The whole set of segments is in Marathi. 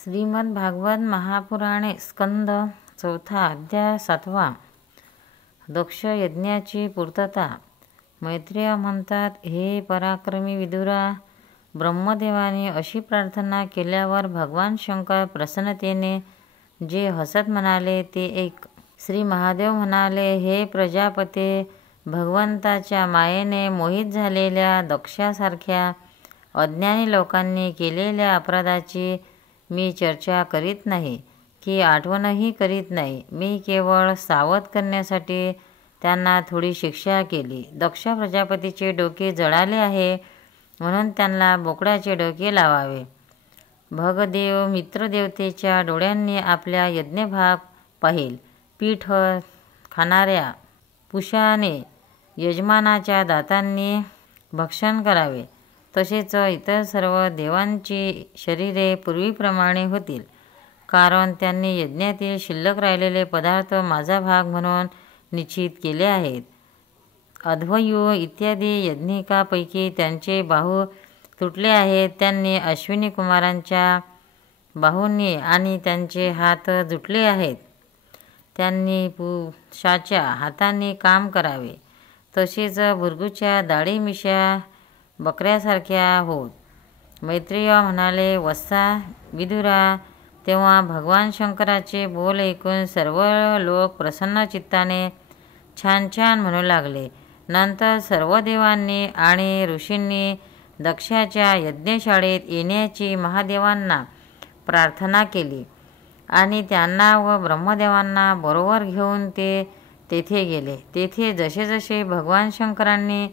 श्रीमद भागवत महापुराणे स्कंद चौथा अध्याय 7वा. दक्ष यज्ञाची पूर्तता. मैत्रेय म्हणतात, हे पराक्रमी विदुरा, ब्रह्मदेवाने अशी प्रार्थना केल्यावर भगवान शंकर प्रसन्नतेने जे हसत म्हणाले ते एक. श्री महादेव म्हणाले, हे प्रजापते, भगवंताच्या मायेने मोहित झालेल्या दक्षासारख्या अज्ञानी लोकांनी केलेल्या अपराधाची मी चर्चा करीत नाही की आठवणही करीत नाही. मी केवळ सावध करण्यासाठी त्यांना थोडी शिक्षा केली. दक्ष प्रजापतीचे डोके जळाले आहे म्हणून त्यांना बोकडाचे डोके लावावे. भगदेव मित्रदेवतेच्या डोळ्यांनी आपल्या यज्ञभाग पाहिल. पीठ खाणाऱ्या पुषाने यजमानाच्या दातांनी भक्षण करावे. तसेच इतर सर्व देवांची शरीरे पूर्वीप्रमाणे होतील, कारण त्यांनी यज्ञातील शिल्लक राहिलेले पदार्थ माझा भाग म्हणून निश्चित केले आहेत. अध्वर्यू इत्यादी यज्ञिकापैकी त्यांचे बाहू तुटले आहेत. त्यांनी अश्विनी कुमारांच्या बाहूंनी आणि त्यांचे हात जुटले आहेत. त्यांनी पुरुषाच्या हातांनी काम करावे. तसेच भृगूच्या दाढी मिशा बकऱ्यासारख्या होत. मैत्रेय म्हणाले, वत्सा विदुरा, तेव्हा भगवान शंकराचे बोल ऐकून सर्व लोक प्रसन्न चित्ताने छान छान म्हणू लागले. नंतर सर्व देवांनी आणि ऋषींनी दक्षाच्या यज्ञशाळेत येण्याची महादेवांना प्रार्थना केली आणि त्यांना व ब्रह्मदेवांना बरोबर घेऊन ते तेथे गेले. तेथे जसे जसे भगवान शंकरांनी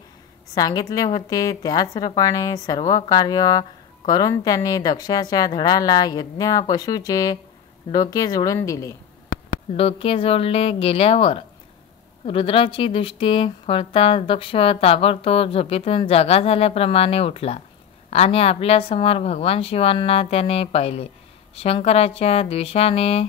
सांगितले होते त्याचप्रमाणे सर्व कार्य करून त्यांनी दक्षाच्या धडाला यज्ञ पशुचे डोके जोडून दिले. डोके जोडले गेल्यावर रुद्राची दृष्टी पडताच दक्ष ताबडतोब झोपेतून जागा झाल्याप्रमाणे उठला आणि आपल्यासमोर भगवान शिवांना त्याने पाहिले. शंकराच्या द्वेषाने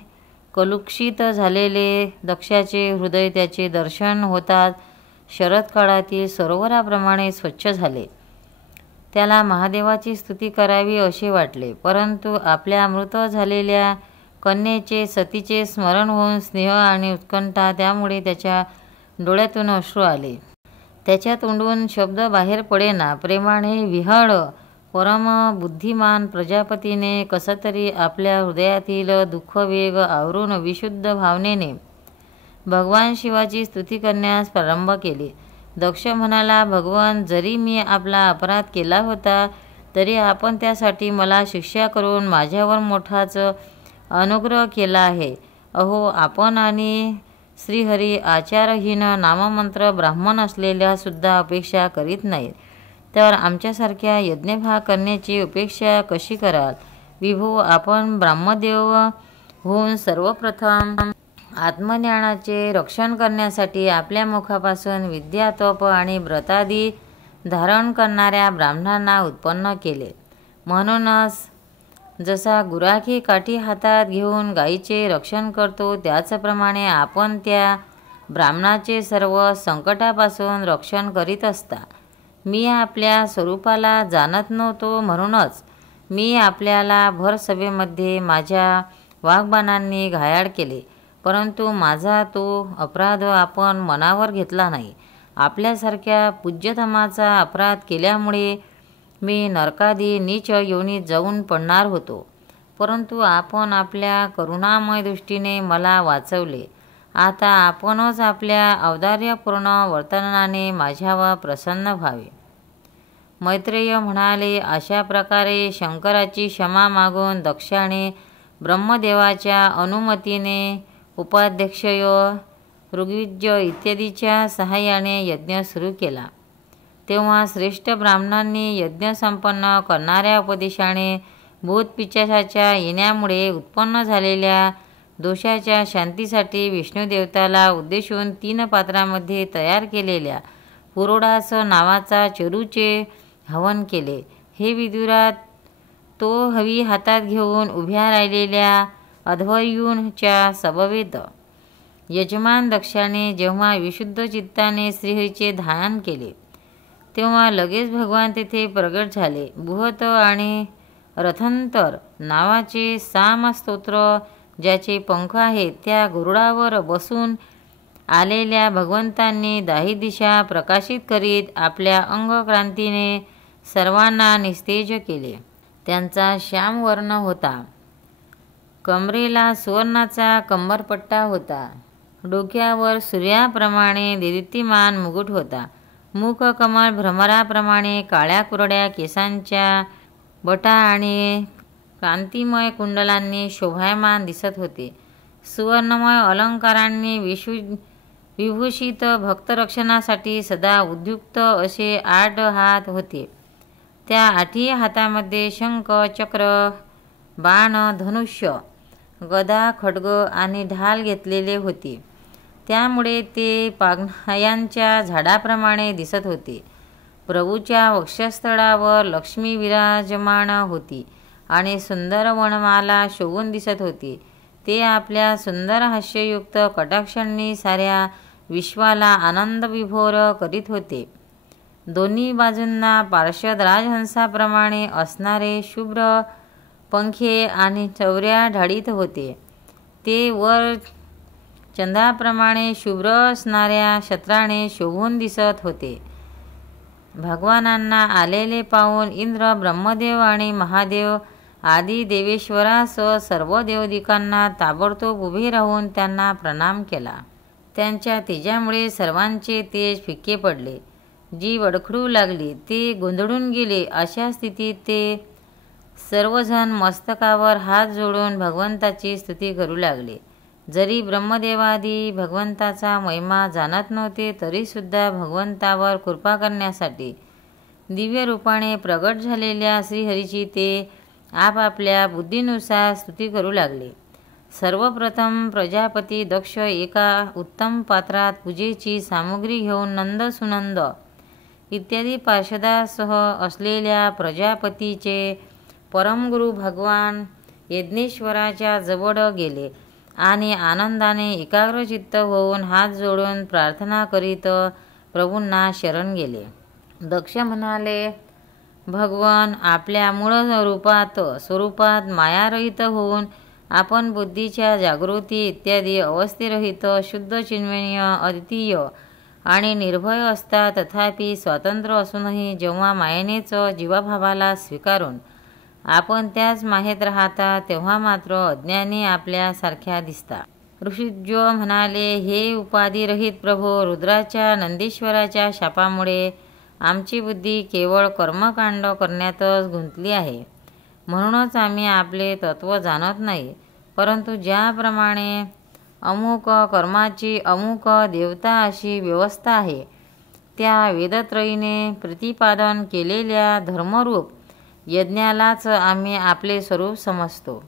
कलुषित झालेले दक्षाचे हृदय त्याचे दर्शन होताच शरदकाळातील सरोवराप्रमाणे स्वच्छ झाले. त्याला महादेवाची स्तुती करावी असे वाटले, परंतु आपल्या मृत झालेल्या कन्येचे सतीचे स्मरण होऊन स्नेह आणि उत्कंठा त्यामुळे त्याच्या डोळ्यातून अश्रू आले. त्याच्या तोंडून शब्द बाहेर पडेना. प्रेमाने विह्वळ परम बुद्धिमान प्रजापतीने कसतरी आपल्या हृदयातील दुःखवेग आवरून विशुद्ध भावनेने भगवान शिवाची स्तुती करण्यास प्रारंभ केले. दक्ष म्हणाला, भगवान, जरी मी आपला अपराध केला होता तरी आपण त्यासाठी मला शिक्षा करून माझ्यावर मोठाच अनुग्रह केला आहे. अहो, आपण आणि श्रीहरी आचारहीन नाममंत्र ब्राह्मण असलेल्या सुद्धा अपेक्षा करीत नाहीत, तर आमच्यासारख्या यज्ञभाग करण्याची अपेक्षा कशी कराल? विभो, आपण ब्रह्मदेव होऊन सर्वप्रथम आत्मज्ञानाचे रक्षण करण्यासाठी आपल्या मुखापासून विद्या, तप आणि व्रतादी धारण करणाऱ्या ब्राह्मणांना उत्पन्न केले. म्हणूनच जसा गुराखी काठी हातात घेऊन गायीचे रक्षण करतो त्याचप्रमाणे आपण त्या ब्राह्मणाचे सर्व संकटापासून रक्षण करीत असता. मी आपल्या स्वरूपाला जाणत नव्हतो, म्हणूनच मी आपल्याला भर सभेमध्ये माझ्या वाग्बाणांनी घायाळ केले, परंतु माझा तो अपराध आपण मनावर घेतला नाही. आपल्यासारख्या पूज्यतमाचा अपराध केल्यामुळे मी नरकादी नीच योनीत जाऊन पडणार होतो, परंतु आपण आपल्या करुणामय दृष्टीने मला वाचवले. आता आपणच आपल्या औदार्यपूर्ण वर्तनाने माझ्यावर प्रसन्न व्हावे. मैत्रेय म्हणाले, अशा प्रकारे शंकराची क्षमा मागून दक्षाने ब्रह्मदेवाच्या अनुमतीने उपाध्यक्षय, ऋग्विज इत्यादीच्या सहाय्याने यज्ञ सुरू केला. तेव्हा श्रेष्ठ ब्राह्मणांनी यज्ञ संपन्न करणाऱ्या उपदेशाने भूतपिशाचाच्या येण्यामुळे उत्पन्न झालेल्या दोषाच्या शांतीसाठी विष्णुदेवताला उद्देशून 3 पात्रामध्ये तयार केलेल्या पुरोडास नावाचा चरूचे हवन केले. हे विदुरा, तो हवी हातात घेऊन उभ्या राहिलेल्या अध्वर्यूंच्या समवेत यजमान दक्षाने जेव्हा विशुद्ध चित्ताने श्रीहरीचे ध्यान केले तेव्हा लगेच भगवान तेथे प्रगट झाले. बृहत आणि रथंतर नावाचे सामस्तोत्र ज्याचे पंख आहेत त्या गरुडावर बसून आलेल्या भगवंतांनी दाही दिशा प्रकाशित करीत आपल्या अंगक्रांतीने सर्वांना निस्तेज केले. त्यांचा श्यामवर्ण होता. कमरेला सुवर्णाचा कंबरपट्टा होता. डोक्यावर सूर्याप्रमाणे देदीप्यमान मुकुट होता. मुख कमल भ्रमराप्रमाणे काळ्या कुरड्या केसांच्या बटा आणि कांतिमय कुंडलांनी शोभायमान दिसत होते. सुवर्णमय अलंकारांनी विभूषित भक्तरक्षणासाठी सदा उद्युक्त असे 8 हात होते. त्या 8ही हातामध्ये शंख, चक्र, बाण, धनुष्य, गदा, खड्ग आणि ढाल घेतलेले होते. त्यामुळे ते पागण्याच्या झाडाप्रमाणे दिसत होते. प्रभूच्या वक्षस्थळावर लक्ष्मी विराजमान होती आणि सुंदर वनमाला शोभून दिसत होती. ते आपल्या सुंदर हास्ययुक्त कटाक्षांनी साऱ्या विश्वाला आनंदविभोर करीत होते. दोन्ही बाजूंना पार्श्वद राजहंसाप्रमाणे असणारे शुभ्र पंखे आणि चवऱ्या ढाळीत होते. ते वर चंद्राप्रमाणे शुभ्र असणाऱ्या छत्राने शोभून दिसत होते. भगवानांना आलेले पाहून इंद्र, ब्रह्मदेव आणि महादेव आदी देवेश्वरासह सर्व देवदिकांना ताबडतोब उभे राहून त्यांना प्रणाम केला. त्यांच्या तेजामुळे सर्वांचे तेज फिक्के पडले. जी वडखडू लागली ते गोंधळून गेले. अशा स्थितीत ते सर्वजण मस्तकावर हात जोडून भगवंताची स्तुती करू लागले. जरी ब्रह्मदेवादी भगवंताचा महिमा जाणत नव्हते तरीसुद्धा भगवंतावर कृपा करण्यासाठी दिव्य रूपाने प्रगट झालेल्या श्रीहरीची ते आपापल्या बुद्धीनुसार स्तुती करू लागले. सर्वप्रथम प्रजापती दक्ष एका उत्तम पात्रात पूजेची सामुग्री घेऊन नंद, सुनंद इत्यादी पार्षदासह असलेल्या प्रजापतीचे परमगुरु भगवान यज्ञेश्वराच्या जवळ गेले आणि आनंदाने एकाग्रचित्त होऊन हात जोडून प्रार्थना करीत प्रभूंना शरण गेले. दक्ष म्हणाले, भगवान, आपल्या मूळ स्वरूपात मायारहित होऊन आपण बुद्धीच्या जागृती इत्यादी अवस्थेरहित शुद्ध चिन्मय अद्वितीय आणि निर्भय असता. तथापि स्वतंत्र असूनही जेव्हा मायेनेच जीवाभावाला स्वीकारून आपण त्याच मायेत राहता तेव्हा मात्र अज्ञानी आपल्यासारख्या दिसता. ऋषिज्व म्हणाले, हे उपाधिरहित प्रभो, रुद्राच्या नंदीश्वराच्या शापामुळे आमची बुद्धी केवळ कर्मकांड करण्यातच गुंतली आहे. म्हणूनच आम्ही आपले तत्व जाणत नाही. परंतु ज्याप्रमाणे अमुक कर्माची अमुक देवता अशी व्यवस्था आहे, त्या वेदत्रयीने प्रतिपादन केलेल्या धर्मरूप यज्ञालाच आम्ही आपले स्वरूप समजतो.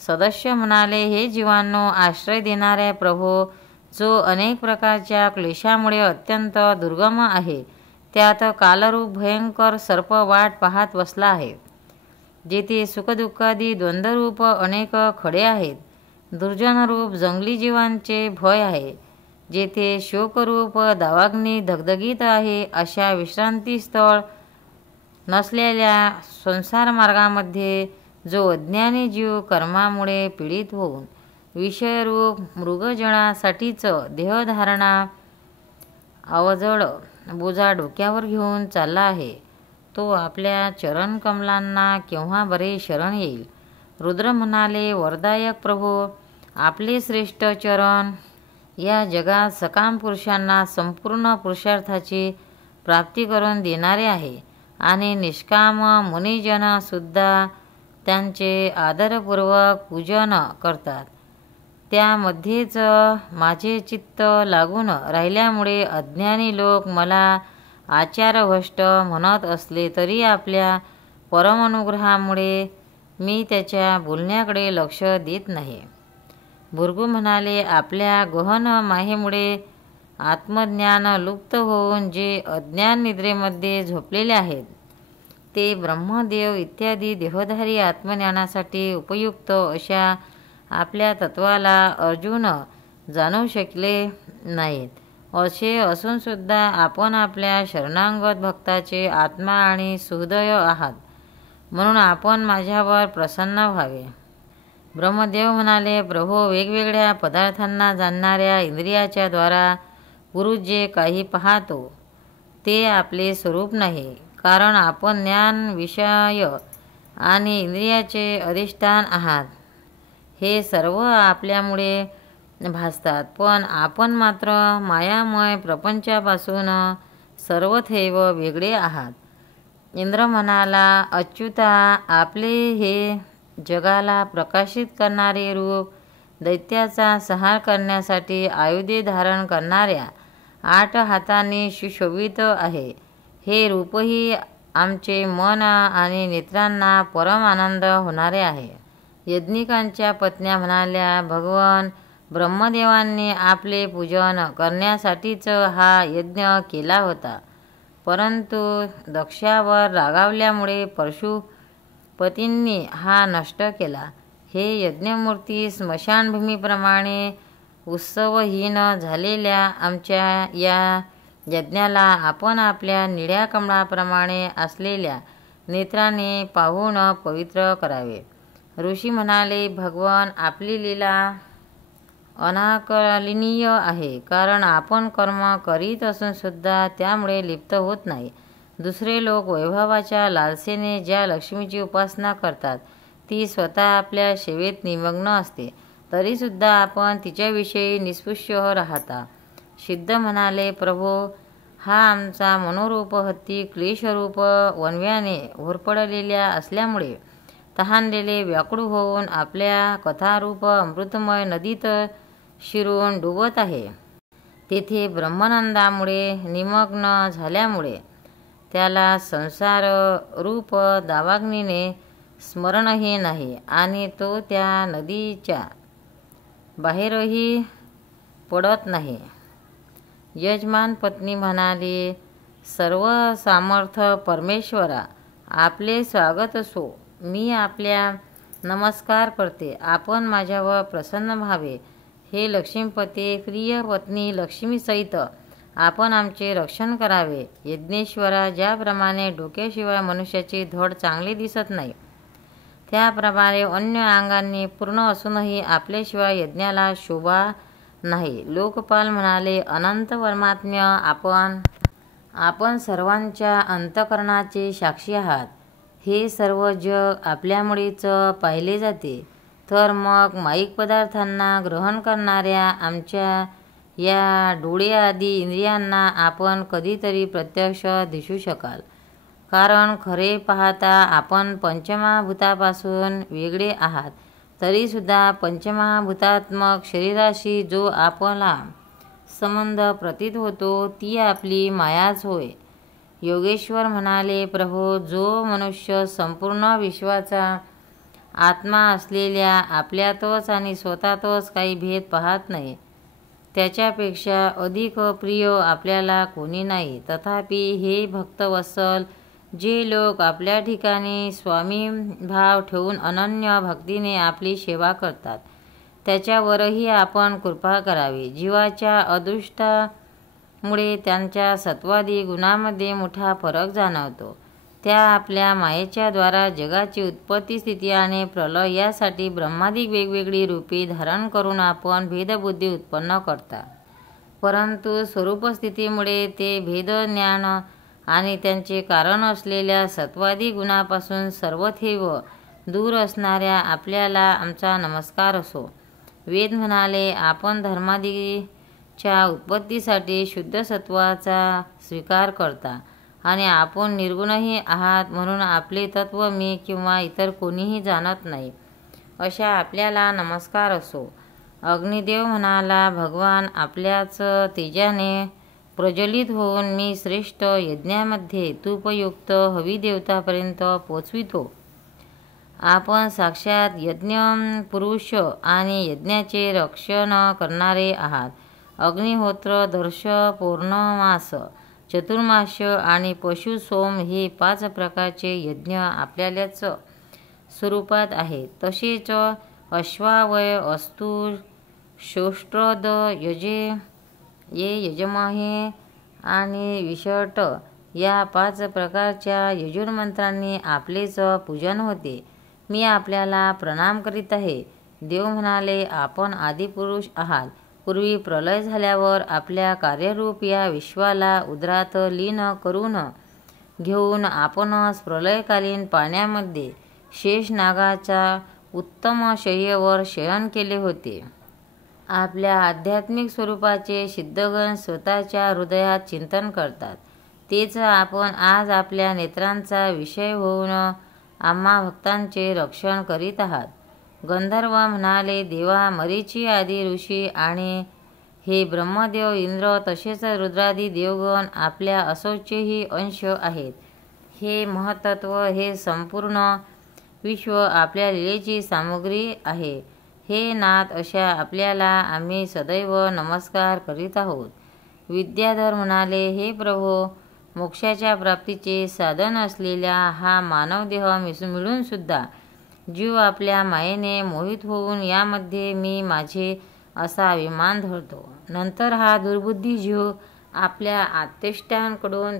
सदस्य म्हणाले, हे जीवांनो, आश्रय देणाऱ्या प्रभो, जो अनेक प्रकारच्या क्लेशामुळे अत्यंत दुर्गम आहे, त्यात कालरूप भयंकर सर्प वाट पाहत बसला आहे. जेथे सुखदुःखादी द्वंद्वरूप अनेक खडे आहेत, दुर्जनरूप जंगली जीवांचे भय आहे, जेथे शोकरूप दावाग्नी धगधगीत आहे, अशा विश्रांतीस्थळ नसलेल्या संसार मार्गामध्ये जो अज्ञानी जीव कर्मामुळे पीडित होऊन विषयरूप मृगजळासाठीच देहधारणा अवजड बोजा डोक्यावर घेऊन चालला आहे, तो आपल्या चरणकमलांना केव्हा बरे शरण येईल. रुद्र म्हणाले, वरदायक प्रभो, आपले श्रेष्ठ चरण या जगात सकाम पुरुषांना संपूर्ण पुरुषार्थाची प्राप्ती करून देणारे आहे आणि निष्काम मुनिजन सुद्धा त्यांचे आदरपूर्वक पूजन करतात. त्यामध्येच माझे चित्त लागून राहिल्यामुळे अज्ञानी लोक मला आचारभ्रष्ट म्हणत असले तरी आपल्या परमअनुग्रहामुळे मी त्याच्या बोलण्याकडे लक्ष देत नाही. भृगू म्हणाले, आपल्या गहन मायेमुळे आत्मज्ञान लुप्त होऊन जे अज्ञान निद्रेमध्ये झोपलेले आहेत, ते ब्रह्मदेव इत्यादी देहधारी आत्मज्ञानासाठी उपयुक्त अशा आपल्या तत्वाला अर्जुन जाणू शकले नाहीत. असे असूनसुद्धा आपण आपल्या शरणागत भक्ताचे आत्मा आणि सुहृदय आहात. म्हणून आपण माझ्यावर प्रसन्न व्हावे. ब्रह्मदेव म्हणाले, प्रभो, वेगवेगळ्या पदार्थांना जाणणाऱ्या इंद्रियाच्या द्वारा पुरुष जे काही पाहतो ते आपले स्वरूप नाही, कारण आपण ज्ञान, विषय आणि इंद्रियाचे अधिष्ठान आहात. हे सर्व आपल्यामुळे भासतात, पण आपण मात्र मायामय प्रपंचापासून सर्वथैव वेगळे आहात. इंद्र म्हणाला, अच्युता, आपले हे जगाला प्रकाशित करणारे रूप दैत्याचा संहार करण्यासाठी आयुधे धारण करणाऱ्या 8 हातांनी सुशोभित आहे. हे रूपही आमचे मन आणि नेत्रांना परम आनंद होणारे आहे. यज्ञिकांच्या पत्न्या म्हणाल्या, भगवान ब्रह्मदेवांनी आपले पूजन करण्यासाठीच हा यज्ञ केला होता, परंतु दक्षावर रागावल्यामुळे पशुपतींनी हा नष्ट केला. हे यज्ञमूर्ती, स्मशानभूमीप्रमाणे उत्सवहीन झालेल्या आमच्या या यज्ञाला आपण आपल्या निळ्या कमळाप्रमाणे असलेल्या नेत्राने पाहून पवित्र करावे. ऋषी म्हणाले, भगवान, आपली लीला अनाकलनीय आहे, कारण आपण कर्म करीत असून सुद्धा त्यामुळे लिप्त होत नाही. दुसरे लोक वैभवाच्या लालसेने ज्या लक्ष्मीची उपासना करतात ती स्वतः आपल्या सेवेत निमग्न असते, तरीसुद्धा आपण तिच्याविषयी निस्पृश्य राहता. सिद्ध म्हणाले, प्रभो, हा आमचा मनोरूप हत्ती क्लेशरूप वणव्याने होरपळलेल्या असल्यामुळे तहानलेले व्याकुळ होऊन आपल्या कथारूप अमृतमय नदीत शिरून डुबत आहे. तेथे ब्रह्मानंदामुळे निमग्न झाल्यामुळे त्याला संसार रूप दावाग्नीने स्मरणही नाही आणि तो त्या नदीच्या बाहेरही पडत नाही. यजमान पत्नी म्हणाली, सर्व सामर्थ परमेश्वरा, आपले स्वागत असो. मी आपल्या नमस्कार करते. आपण माझ्यावर प्रसन्न व्हावे. हे लक्ष्मीपते, प्रिय पत्नी लक्ष्मीसहित आपण आमचे रक्षण करावे. यज्ञेश्वरा, ज्याप्रमाणे डोक्याशिवाय मनुष्याची धड चांगली दिसत नाही, त्याप्रमाणे अन्य अंगांनी पूर्ण असूनही आपल्याशिवाय यज्ञाला शोभा नाही. लोकपाल म्हणाले, अनंत परमात्म्य, आपण सर्वांच्या अंतःकरणाचे साक्षी आहात. हे सर्व जग आपल्यामुळेच पाहिले जाते, तर मग माईक पदार्थांना ग्रहण करणाऱ्या आमच्या या डोळे आदी इंद्रियांना आपण कधीतरी प्रत्यक्ष दिसू शकाल, कारण खरे पाहता आपण पंचमहाभूतापासून वेगळे आहात. तरीसुद्धा पंचमहाभूतात्मक शरीराशी जो आपला संबंध प्रतीत होतो ती आपली मायाच होय. योगेश्वर म्हणाले, प्रभो, जो मनुष्य संपूर्ण विश्वाचा आत्मा असलेल्या आपल्यातच आणि स्वतःतच काही भेद पाहत नाही, त्याच्यापेक्षा अधिक प्रिय आपल्याला कोणी नाही. तथापि हे भक्तवत्सल, जे लोक आपल्या ठिकाणी स्वामी भाव ठेवून अनन्य भक्तीने आपली सेवा करतात, त्याच्यावरही आपण कृपा करावी. जीवाच्या अदृष्टामुळे त्यांच्या सत्वादी गुणांमध्ये मोठा फरक जाणवतो. त्या आपल्या मायेच्या द्वारा जगाची उत्पत्ती, स्थिती आणि प्रलय यासाठी ब्रह्मादिक वेगवेगळी रूपे धारण करून आपण भेदबुद्धी उत्पन्न करतात, परंतु स्वरूपस्थितीमुळे ते भेदज्ञान आणि त्यांचे कारण असलेल्या सत्वादी गुणापासून सर्वथैव दूर असणाऱ्या आपल्याला आमचा नमस्कार असो. वेद म्हणाले, आपण धर्मादीच्या उत्पत्तीसाठी शुद्ध सत्वाचा स्वीकार करता आणि आपण निर्गुणही आहात, म्हणून आपले तत्व मी किंवा इतर कोणीही जाणत नाही, अशा आपल्याला नमस्कार असो. अग्निदेव म्हणाला, भगवान, आपल्याच तेजाने प्रज्वलित होऊन मी श्रेष्ठ यज्ञामध्ये तूपयुक्त हविदेवतापर्यंत पोचवितो. आपण साक्षात यज्ञ पुरुष आणि यज्ञाचे रक्षण करणारे आहात. अग्निहोत्र, दर्श, पौर्णमास, चतुर्मास्य आणि पशुसोम हे 5 प्रकारचे यज्ञ आपल्याल्याच स्वरूपात आहेत. तसेच अश्वावय, अस्तु, शोष्ट्रद, यजे, ये, यजमहे आणि विषट या 5 प्रकारच्या यजुर्मंत्रांनी आपलेच पूजन होते. मी आपल्याला प्रणाम करीत आहे. देव म्हणाले, आपण आदिपुरुष आहात. पूर्वी प्रलय झाल्यावर आपल्या कार्यरूप या विश्वाला उदरात लीन करून घेऊन आपणच प्रलयकालीन पाण्यामध्ये शेषनागाच्या उत्तम शय्येवर शयन केले होते. आपल्या आध्यात्मिक स्वरूपाचे सिद्धगण स्वतःच्या हृदयात चिंतन करतात. तेच आपण आज आपल्या नेत्रांचा विषय होऊन आम्हा भक्तांचे रक्षण करीत आहात. गंधर्व म्हणाले, देवा, मरीची आदी ऋषी आणि हे ब्रह्मदेव, इंद्र तसेच रुद्रादी देवगण आपल्या असोचेही अंश आहेत. हे महत्त्व, हे संपूर्ण विश्व आपल्या लीलेची सामुग्री आहे. हे नाथ, अशा आपल्याला आम्ही सदैव नमस्कार करीत आहोत. विद्याधर म्हणाले, हे प्रभो, मोक्षाच्या प्राप्तीचे साधन असलेला हा मानवदेह मिळून सुद्धा जीव आपल्या मायेने मोहित होऊन यामध्ये मी माझे असा अभिमान धरतो. नंतर हा दुर्बुद्धी जीव आपल्या आप्तेष्टांकडून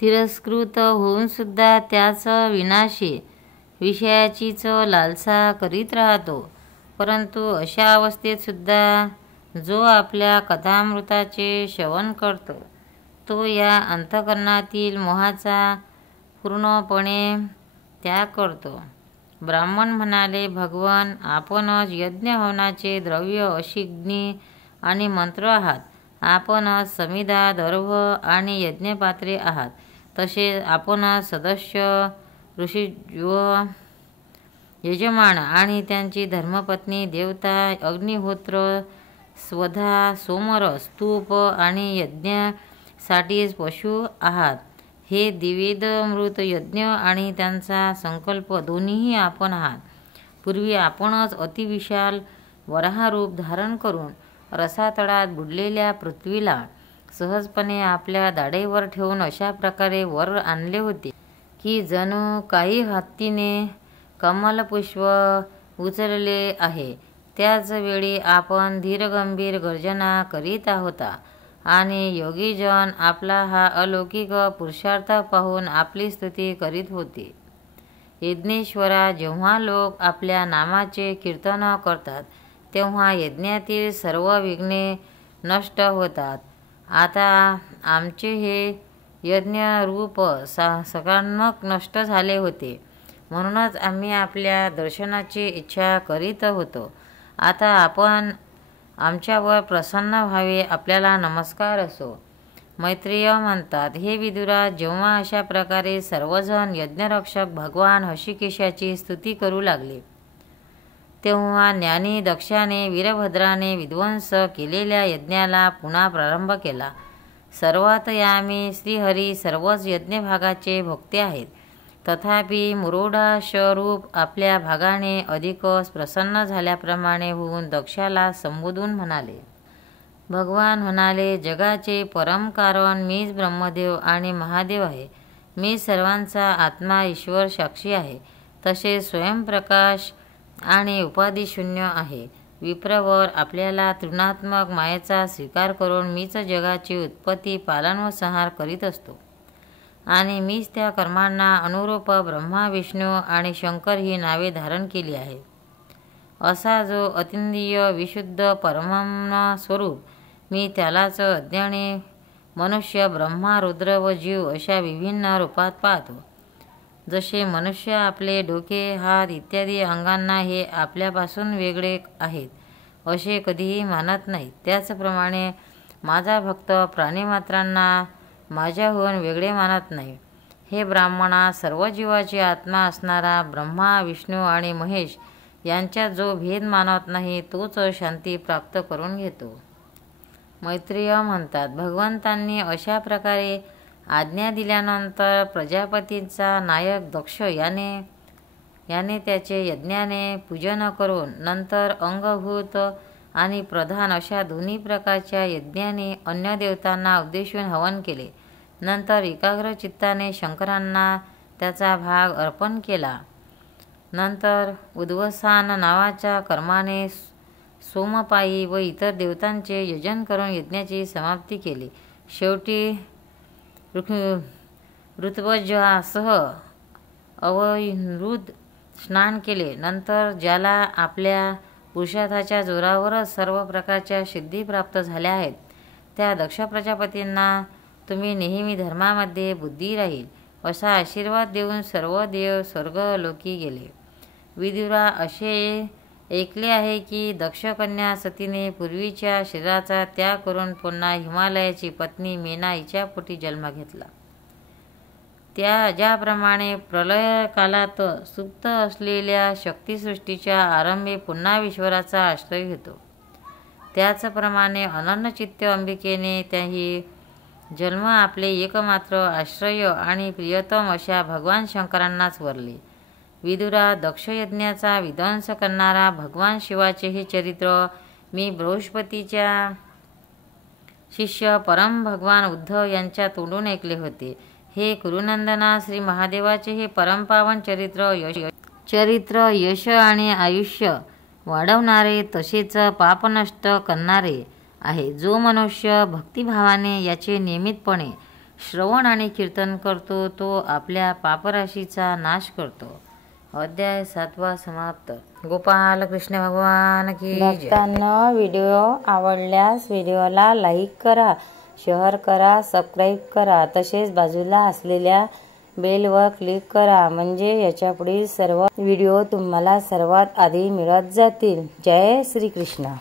तिरस्कृत होऊन सुद्धा त्याच विनाशी विषयाचीच लालसा करीत राहतो. परंतु अशा अवस्थेत सुद्धा जो आपल्या कथामृताचे श्रवण करतो तो या अंतःकरणातील मोहाचा पूर्णपणे त्याग करतो. ब्राह्मण म्हणाले, भगवान, आपणच यज्ञ हवनाचे द्रव्य, अग्नी आणि मंत्र आहात. आपणच समिधा, दर्भ आणि यज्ञपात्रे आहात. तसेच आपणच सदस्य, ऋषी व यजमान आणि त्यांची धर्मपत्नी, देवता, अग्निहोत्र, स्वधा, सोमरस, स्तूप आणि यज्ञासाठीच पशु आहात. हे द्विविध मृत यज्ञ आणि त्यांचा संकल्प दोन्हीही आपण आहात. पूर्वी आपणच अतिविशाल वराहरूप धारण करून रसातळात बुडलेल्या पृथ्वीला सहजपणे आपल्या दाढेवर ठेवून अशा प्रकारे वर आणले होते की जणू काही हत्तीने कमलपुष्प उचलले आहे. त्याच वेळी आपण धीरगंभीर गर्जना करीत होता आणि योगीजन आपला हा अलौकिक पुरुषार्थ पाहून आपली स्तुती करीत होते. यज्ञेश्वरा, जेव्हा लोक आपल्या नामाचे कीर्तन करतात तेव्हा यज्ञातील सर्व विघ्ने नष्ट होतात. आता आमचे हे यज्ञरूप सकारात्मक नष्ट झाले होते, म्हणूनच आम्ही आपल्या दर्शनाची इच्छा करीत होतो. आता आपण आमच्यावर प्रसन्न व्हावे. आपल्याला नमस्कार असो. मैत्रेय म्हणतात, हे विदुरा, जेव्हा अशा प्रकारे सर्वजण यज्ञरक्षक भगवान हषिकेशाची स्तुती करू लागले तेव्हा ज्ञानी दक्षाने वीरभद्राने विध्वंस केलेल्या यज्ञाला पुन्हा प्रारंभ केला. सर्वात यामी श्रीहरी सर्वच यज्ञभागाचे भोक्ते आहेत. तथापि मुरोडाशरूप आपल्या भागाने अधिकच प्रसन्न झाल्याप्रमाणे होऊन दक्षाला संबोधून म्हणाले. भगवान म्हणाले, जगाचे परम कारण मीच ब्रह्मदेव आणि महादेव आहे. मी सर्वांचा आत्मा, ईश्वर, साक्षी आहे. तसेच स्वयंप्रकाश आणि उपाधिशून्य आहे. विप्रवर, आपल्याला त्रिगुणात्मक मायेचा स्वीकार करून मीच जगाची उत्पत्ती, पालन व संहार करीत असतो आणि मीच त्या कर्मांना अनुरूप ब्रह्मा, विष्णू आणि शंकर ही नावे धारण केली आहेत. असा जो अतींद्रिय विशुद्ध परमात्मा स्वरूप मी त्यालाच अज्ञानी मनुष्य, ब्रह्मा, रुद्र व जीव अशा विभिन्न रूपात पाहतो. जसे मनुष्य आपले डोके, हात इत्यादी अंगांना हे आपल्यापासून वेगळे आहेत असे कधीही मानत नाही, त्याचप्रमाणे माझा भक्त प्राणिमात्रांना माझ्याहून वेगळे मानत नाही. हे ब्राह्मणा, सर्व जीवाची आत्मा असणारा ब्रह्मा, विष्णू आणि महेश यांच्यात जो भेद मानत नाही तोच शांती प्राप्त करून घेतो. मैत्रेय म्हणतात, भगवंतांनी अशा प्रकारे आज्ञा दिल्यानंतर प्रजापतींचा नायक दक्ष याने त्याचे यज्ञाने पूजन करून नंतर अंगभूत आणि प्रधान अशा दोन्ही प्रकारच्या यज्ञाने अन्य देवतांना उद्देशून हवन केले. नंतर एकाग्र चित्ताने शंकरांना त्याचा भाग अर्पण केला. नंतर उद्वसान नावाच्या कर्माने सोमपायी व इतर देवतांचे यजन करून यज्ञाची समाप्ती केली. शेवटी ऋत्वजासह अवैरुद्ध स्नान केले. नंतर ज्याला आपल्या पुरुषार्थाच्या जोरावरच सर्व प्रकारच्या सिद्धी प्राप्त झाल्या आहेत, त्या दक्ष प्रजापतींना तुम्ही नेहमी धर्मामध्ये बुद्धी राहील असा आशीर्वाद देऊन सर्व देव स्वर्गलोकी गेले. विदुरा, असे ऐकले आहे की दक्ष कन्या सतीने पूर्वीच्या शरीराचा त्याग करून पुन्हा हिमालयाची पत्नी मेना हिच्या पोटी जन्म घेतला. ज्याप्रमाणे प्रलय कालात सुप्त असलेल्या शक्तिसृष्टीच्या आरंभी पुन्हा ईश्वराचा आश्रय घेतो, त्याचप्रमाणे अनन्यचित्त अंबिकेने त्याही जन्म आपले एकमात्र आश्रय आणि प्रियतम अशा भगवान शंकरांनाच वरले. विदुरा, दक्ष यज्ञाचा विध्वंस करणारा भगवान शिवाचे हे चरित्र मी बृहस्पतीच्या शिष्य परम भगवान उद्धव यांच्या तोंडून ऐकले होते. हे कुरुनंदना, श्री महादेवाचे हे परमपावन चरित्र यश आणि आयुष्य वाढवणारे तसेच पाप नष्ट करणारे आहे. जो मनुष्य भक्तिभावाने याचे नियमितपणे श्रवण आणि कीर्तन करतो तो आपल्या पापराशीचा नाश करतो. अध्याय 7 समाप्त. गोपाल कृष्ण भगवान की जय. भक्तांनो, व्हिडिओ आवडल्यास व्हिडिओला लाईक करा, शेअर करा, सबस्क्राईब करा. तसेच बाजूला असलेल्या बेलवर क्लिक करा, म्हणजे याच्या पुढील सर्व व्हिडिओ तुम्हाला सर्वात आधी मिळत जातील. जय श्री कृष्ण.